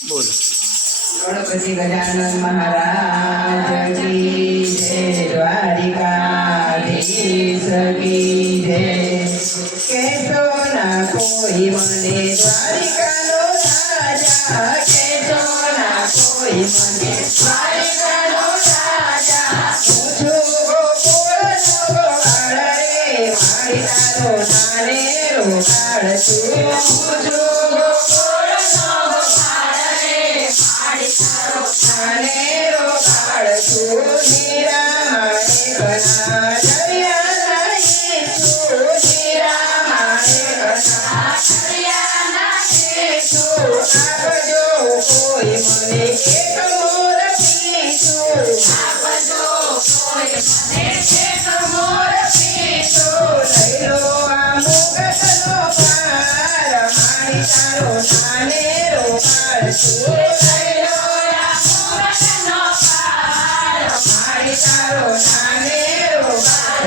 બોલો. ગણપતિ ગજાનંદ મહારાજ કી જય દ્વારિકા જય. કેતો ના કોઈ મને દ્વારિકાનો રાજા કેતો ના કોઈ મને દ્વારિકાનો રાજા. મારી તારો નાને રોવાળ છું. પૂછો Yeah.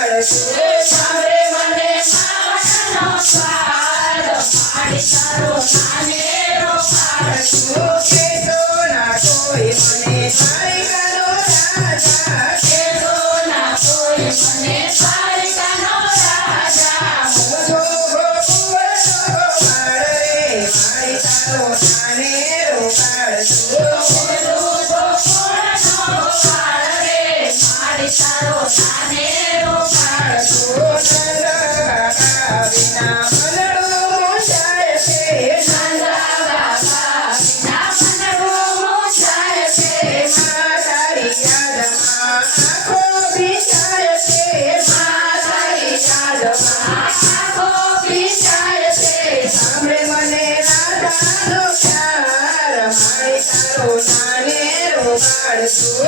Yes. સોનાને રોગાડશો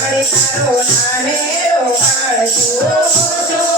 ಮಾಡಿತಾರೋ ನಾನೇ ಮಾಡೋ